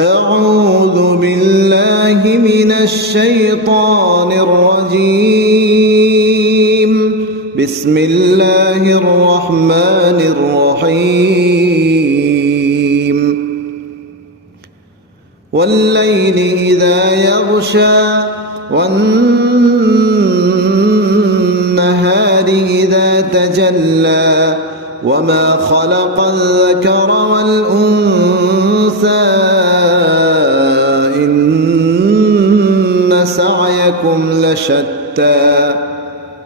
أعوذ بالله من الشيطان الرجيم. بسم الله الرحمن الرحيم. والليل إذا يغشى والنهار إذا تجلى وما خلق الذكر والأنثى إن سعيكم لشتى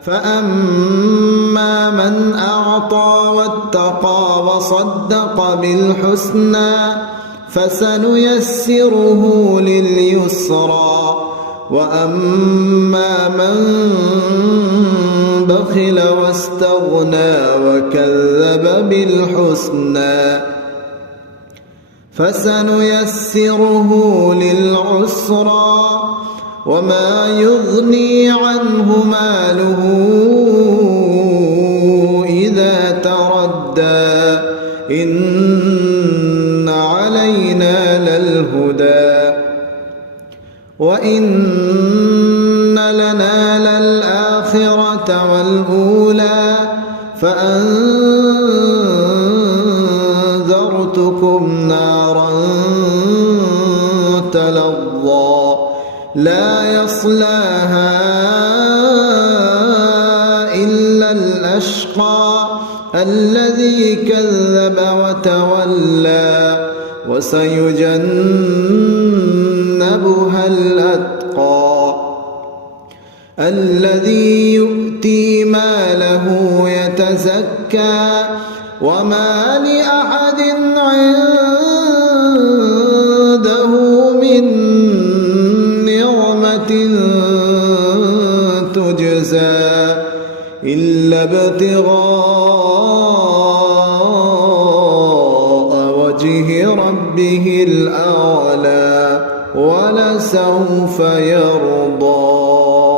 فأما من أعطى واتقى وصدق بالحسنى فسنيسره لليسرى وأما من بخل واستغنى وكذب بالحسنى فسنيسره للعسرى وما يغني عنه ماله إذا تردى إن علينا للهدى وإن لنا للآخرة والأولى فأنذرتكم نارا تلظى لا يصلاها إلا الأشقى الذي كذب وتولى وسيجنبها الأتقى الذي يؤتي ماله يتزكى وما لأحد عنده من نعمة تجزى إلا ابتغاء وجه ربه الأعلى ولسوف يرضى.